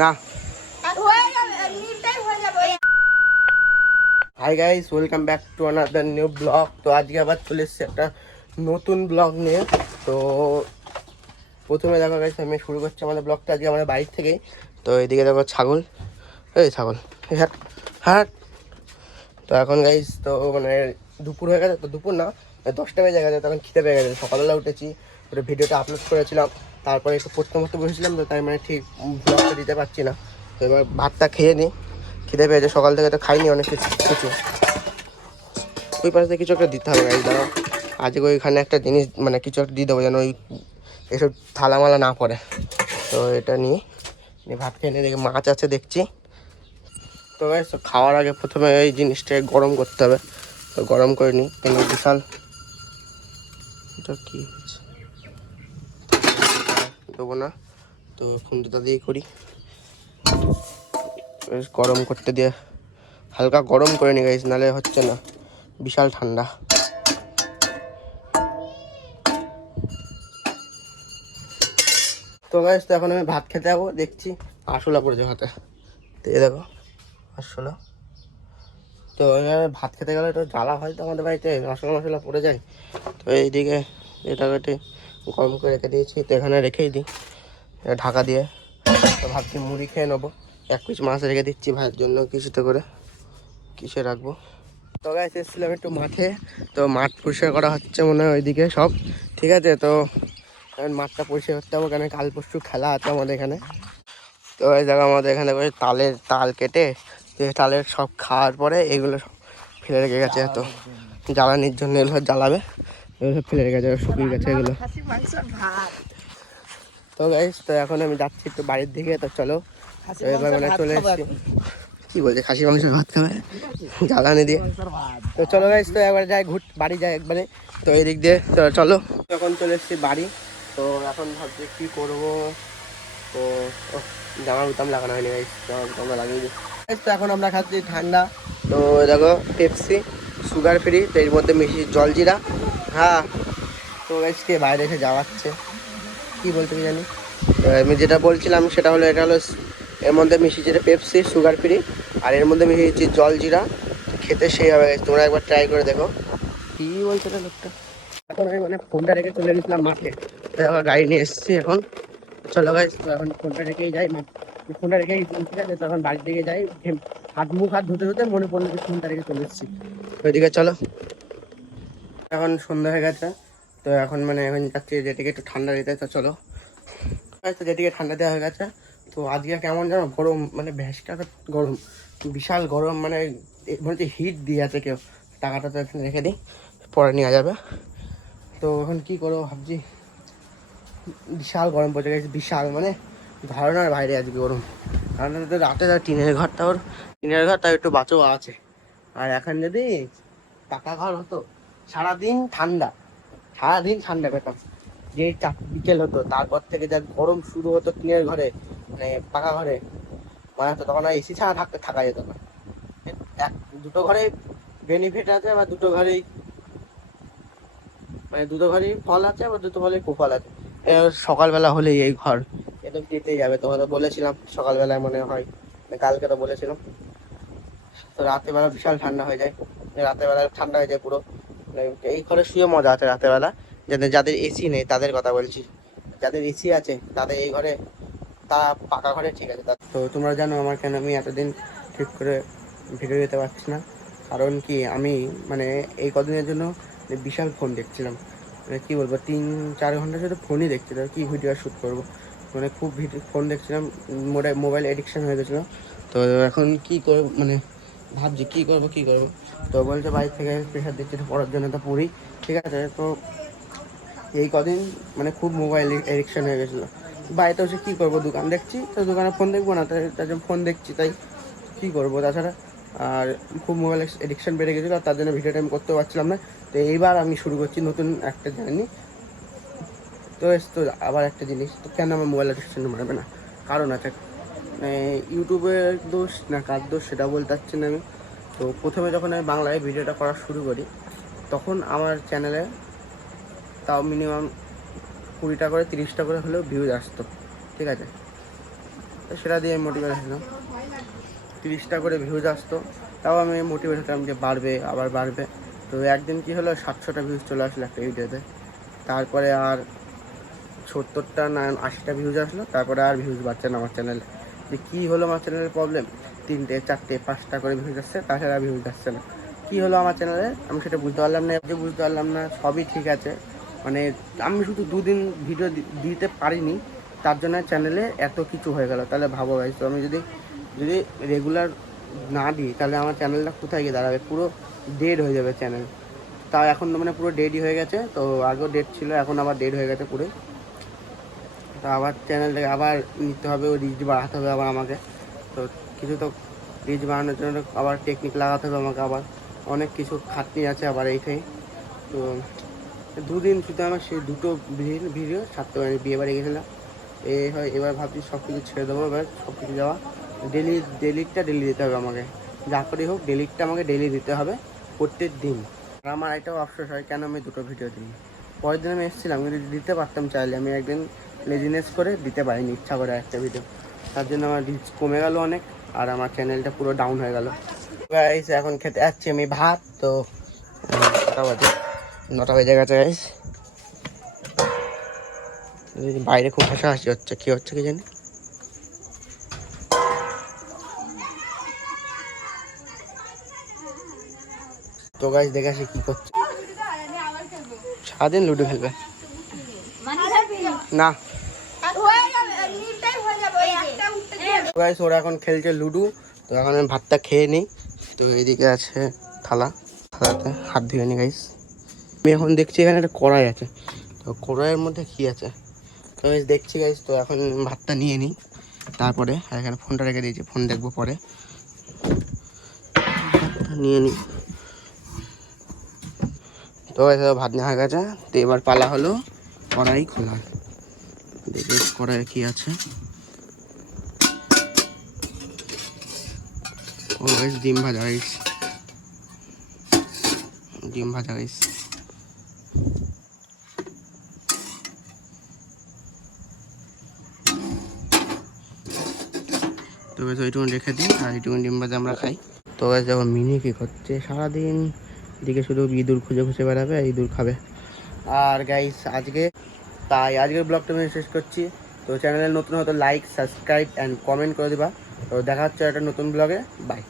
না। Hi guys, welcome back to another new blog. তো আজকে আবার চলে এসেছি একটা নতুন ব্লগ নিয়ে। তো প্রথমে দেখো গাইস, আমি শুরু করছি আমাদের ব্লগটা আজকে আমাদের বাড়ির থেকেই। তো এইদিকে দেখো ছাগল, এই ছাগল হ্যাঁ হ্যাঁ। তো এখন গাইস তো মানে দুপুর হয়ে গেছে, তো দুপুর না 10টা বেজে গেছে, তখন খিদে পেয়ে গেছে। সকালবেলা উঠেছি, ওটা ভিডিওটা আপলোড করেছিলাম, তারপরে একটু পড়তে বসেছিলাম, তো তাই মানে ঠিক ব্লগটা দিতে পারছি না। তো এবার ভাতটা খেয়ে নিই, খিদে পেয়েছে, সকাল থেকে তো খাইনি অনেক কিছু। ওই পাশে কিছু একটা দিতে হবে গাইস, দাঁড়াও। আজকে ওইখানে একটা জিনিস মানে কিছু একটা দিয়ে দেবো যেন ওই এসব থালামালা না পড়ে। তো এটা নিয়ে ভাত খেয়ে নিয়ে দেখি মাছ আছে দেখছি। তো গাইস খাওয়ার আগে প্রথমে এই জিনিসটাকে গরম করতে হবে। তো গরম করে নিই, কেন বিশাল এটা কী হচ্ছে দেবো না, তো খুন্তিটা দিয়ে করি। গরম করতে দিয়ে হালকা গরম করে নিই গাইস, নাহলে হচ্ছে না, বিশাল ঠান্ডা। তো গাইস তো এখন আমি ভাত খেতে যাবো, দেখছি আরশোলা পড়েছে ভাতে। তো এই দেখো আরশোলা। তো ভাত খেতে গেলে তো জ্বালা হয়, তো আমাদের বাড়িতে মশলা পড়ে যায়। তো এইদিকে এটা কেটে গরম করে রেখে দিয়েছি, তো এখানে রেখেই দিই ঢাকা দিয়ে। তো ভাবছি মুড়ি খেয়ে নেবো, এক পিস মাছ রেখে দিচ্ছি ভাইয়ের জন্য, কিছুতে করে কিসে রাখবো। তো গাইস এসেছিলাম একটু মাঠে, তো মাঠ পরিষ্কার করা হচ্ছে মনে হয় ওইদিকে সব, ঠিক আছে। তো এখন মাঠটা পরিষ্কার করতে হবে, কেন কাল পরশু খেলা আছে আমাদের এখানে। তো এই জায়গা আমাদের এখানে তাল কেটে তালের সব খাওয়ার পরে এগুলো সব ফেলে রেখে গেছে। তো জ্বালানির জন্য এগুলো জ্বালাবে, এগুলো সব ফেলে রেখে গেছে, শুকিয়ে গেছে এগুলো। তো গাইস তো এখন আমি যাচ্ছি একটু বাড়ির দিকে, তো চলো। তো এবার মানে চলে এসেছি, কি বলছে খাসি মাংসের ভাত খাবে জ্বালানি দিয়ে। তো চলো গাইস তো একবার যাই বাড়ি যাই একবারে। তো এই দিক দিয়ে তো চলো, এখন চলে এসেছি বাড়ি। তো এখন ভাবছি কী করবো। তো জামা বুতাম লাগানো হয়নি গাইস, জামা বুতাম লাগিয়ে দিই। তো এখন আমরা খাচ্ছি ঠান্ডা। তো দেখো পেপসি সুগার ফ্রি, তো এর মধ্যে মিশিয়ে জলজিরা। হ্যাঁ তো গাইস কে বাইরে এসে যাওয়াচ্ছে, কী বলতে কি জানি। তো আমি যেটা বলছিলাম সেটা হলো, এটা হলো এর মধ্যে মিশিয়েছি পেপসি সুগার ফ্রি, আর এর মধ্যে মিশিয়েছি জলজিরা। খেতে সেই হবে গাইস, তোমরা একবার ট্রাই করে দেখো। কী বলছে না লোকটা। এখন আমি মানে ফোনটা রেখে চলে গেছিলাম মাঠে, গাড়ি নিয়ে এসেছি এখন। চলো গাইস তো এখন ফোনটা রেখেই যাই, ফোনটা রেখেই ঠিক আছে। তখন বাড়ির দিকে যাই, হাত ধুতে মনে পড়লো যে ফোনটা রেখে চলে এসেছি। ওইদিকে চলো, এখন সন্ধ্যা হয়ে গেছে। তো এখন মানে এখন যাচ্ছি যেদিকে একটু ঠান্ডা দিতে, তো চলো। তো যেদিকে ঠান্ডা দেওয়া হয়ে গেছে। তো আজকে কেমন যেন গরম, মানে ভ্যাসটা গরম, বিশাল গরম, মানে মনে হচ্ছে হিট দিয়ে আছে কেউ। টাকাটা তো এখানে রেখে দিই, পরে নেওয়া যাবে। তো এখন কী করবো ভাবছি, বিশাল গরম পড়ে গেছে, বিশাল মানে ধারণার বাইরে আজকে গরম। কারণ রাতে টিনের ঘরটা একটু বাঁচও আছে। আর এখন যদি পাকা ঘর হতো, সারাদিন ঠান্ডা পেতাম। যে বিকেল হতো তারপর থেকে যা গরম শুরু হতো টিনের ঘরে, মানে পাকা ঘরে, মানে তো তখন আর এসি ছাড়া থাকা যেত না। দুটো ঘরে বেনিফিট আছে, বা দুটো ঘরেই ফল আছে, আবার দুটো ঘরেই কুফল আছে। সকালবেলা হলেই এই ঘর একদম কেটেই যাবে। তোমাদের বলেছিলাম সকালবেলায় মনে হয়, কালকে তো বলেছিলাম। তো রাতের বেলা বিশাল ঠান্ডা হয়ে যায়, রাতের বেলা ঠান্ডা হয়ে যায় পুরো। এই ঘরে শুয়ে মজা আছে রাতের বেলা, যাদের এসি নেই তাদের কথা বলছি। যাদের এসি আছে তাদের এই ঘরে, তারা পাকা ঘরে ঠিক আছে। তো তোমরা জানো আমার কেন আমি এতদিন ঠিক করে ভিডিও দিতে পারছি না। কারণ কি, আমি মানে এই কদিনের জন্য বিশাল ফোন দেখছিলাম, মানে কী বলবো 3-4 ঘন্টা শুধু ফোনই দেখছিলাম, কী ভিডিও শ্যুট করবো। মানে খুব ফোন দেখছিলাম, মোবাইল এডিকশান হয়ে গেছিলো। তো এখন কী করবো, মানে ভাবছি কী করবো। তো বলছে বাড়ি থেকে প্রেশার দিচ্ছে পড়ার জন্য, তো পড়ি, ঠিক আছে। তো এই কদিন মানে খুব মোবাইল এডিকশান হয়ে গেছিলো। বাড়িতে বসে কী করবো, দোকান দেখছি, তো দোকানে ফোন দেখবো না, তাই জন্য ফোন দেখছি, তাই কী করবো তাছাড়া। আর খুব মোবাইল এডিকশান বেড়ে গেছিলো, আর তার জন্য ভিডিও টাইম করতে পারছিলাম না। তো এইবার আমি শুরু করছি নতুন একটা জার্নি। তো আবার একটা জিনিস, তো কেন আমার মোবাইল এডিকশান মারবে না, কারণ আছে। ইউটিউবের দোষ না কার দোষ সেটা বলতে পারছি না আমি। তো প্রথমে যখন আমি বাংলায় ভিডিওটা করা শুরু করি, তখন আমার চ্যানেলে তাও মিনিমাম 20টা করে 30টা করে হলেও ভিউজ আসতো, ঠিক আছে। সেটা দিয়ে মোটিভেট হলাম। 30টা করে ভিউজ আসতো, তাও আমি মোটিভেট হতাম যে বাড়বে আবার বাড়বে। তো একদিন কি হলো, 700টা ভিউজ চলে আসলো একটা ভিডিওতে। তারপরে আর 70টা না 80টা ভিউজ আসলো, তারপরে আর ভিউজ বাড়ছে না আমার চ্যানেলে। যে কী হলো আমার চ্যানেলের প্রবলেম, 3টে 4টে 5টা করে ভিউজ আসছে, তাছাড়া ভিউজ আসছে না। কী হলো আমার চ্যানেলে আমি সেটা বুঝতে পারলাম না। যে বুঝতে পারলাম না, সবই ঠিক আছে, মানে আমি শুধু 2 দিন ভিডিও দিতে পারিনি, তার জন্য চ্যানেলে এত কিছু হয়ে গেল। তাহলে ভাবো ভাই, তো আমি যদি রেগুলার না দিই, তাহলে আমার চ্যানেলটা কোথায় গিয়ে দাঁড়াবে? পুরো ডেড হয়ে যাবে চ্যানেল। তাও এখন তো মানে পুরো ডেডই হয়ে গেছে। তো আগেও ডেড ছিল, এখন আবার ডেড হয়ে গেছে পুরো। তো আবার চ্যানেলটাকে আবার নিতে হবে, ওই রিচ বাড়াতে হবে আবার আমাকে। তো কিছু তো রিচ বাড়ানোর জন্য আবার টেকনিক লাগাতে হবে আমাকে, আবার অনেক কিছু খাটনি আছে আবার এইটাই। তো 2 দিন শুধু আমার সেই 2টো ভিডিও ছাড়তে পারিনি, বিয়ে বাড়ি গেছিলাম। হয় এবার ভাবছি সব কিছু ছেড়ে দেবো, এবার সব কিছু যাওয়া ডেলিটা ডেলি দিতে হবে আমাকে, যা করে হোক ডেলিটা আমাকে ডেলি দিতে হবে প্রত্যেক দিন। আর আমার এটাও আফসোস হয়, কেন আমি 2টো ভিডিও দিই। পরের দিন আমি এসেছিলাম, কিন্তু দিতে পারতাম চাইলে, আমি একদিন লেজিনেস করে দিতে পারিনি ইচ্ছা করে একটা ভিডিও, তার জন্য আমার রিচ কমে গেল অনেক, আর আমার চ্যানেলটা পুরো ডাউন হয়ে গেল। গাইস এখন খেতে যাচ্ছি আমি ভাত। তো 9টা বেজে গেছে গাইস। বাইরে খুব হাসাহাসি হচ্ছে, কী হচ্ছে কি জানি। তো গাইস দেখে আসি কী করছে। সারাদিন লুডো খেলবে না গাইস, ওরা এখন খেলছে লুডো। তো এখন আমি ভাতটা খেয়ে নিই। তো এইদিকে আছে থালাতে হাত ধুয়ে নি গাইস। আমি এখন দেখছি এখানে একটা কড়াই আছে, তো কড়াইয়ের মধ্যে কী আছে তো গাইস দেখছি গাইস। তো এখন ভাতটা নিয়ে নিই, তারপরে আর এখানে ফোনটা রেখে দিয়েছি, ফোন দেখবো পরে। ভাতটা নিয়ে নিই। তো গাইস ভাত নেওয়া হয়ে গেছে। তো এবার পালা হলো কড়াই খোলা। দেখি কড়াইয়ে কী আছে। ও গাইস ডিম ভাজা গাইস, ডিম ভাজা গাইস। তো গাইস ওইটুকুন রেখে দিই, আর এইটুকুন ডিম ভাজা আমরা খাই। তো গাইস দেখো মিনি কী করছে, সারাদিন দিকে শুধু ইঁদুর খুঁজে খুঁজে বেড়াবে, ইঁদুর খাবে। আর গাইস আজকের ব্লগটা আমি শেষ করছি। তো চ্যানেলে নতুন হতো লাইক, সাবস্ক্রাইব অ্যান্ড কমেন্ট করে দিবা। তো দেখা হচ্ছে একটা নতুন ব্লগে, বাই।